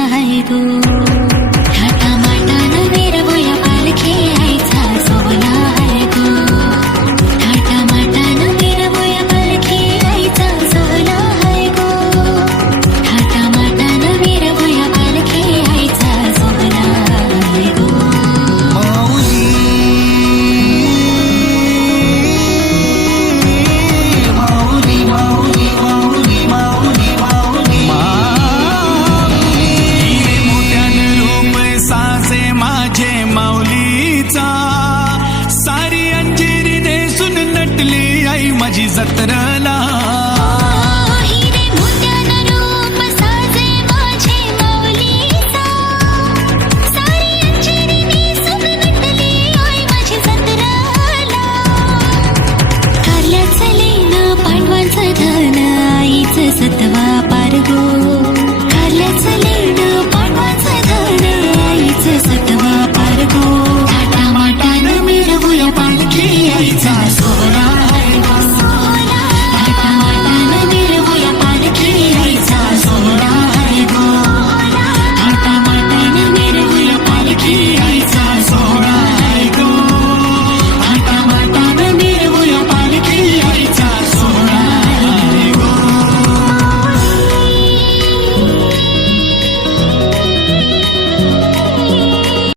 आहे तो थाटा माटानं मिरवूया पालखी आईचा सोहळा आहे तो थाटा माटानं मिरवूया पालखी आईचा सोहळा आहे तो थाटा माटानं मिरवूया पालखी आईचा सोहळा आहे तो सारी अंजिरी नेसून नटली आई माझी जत्रा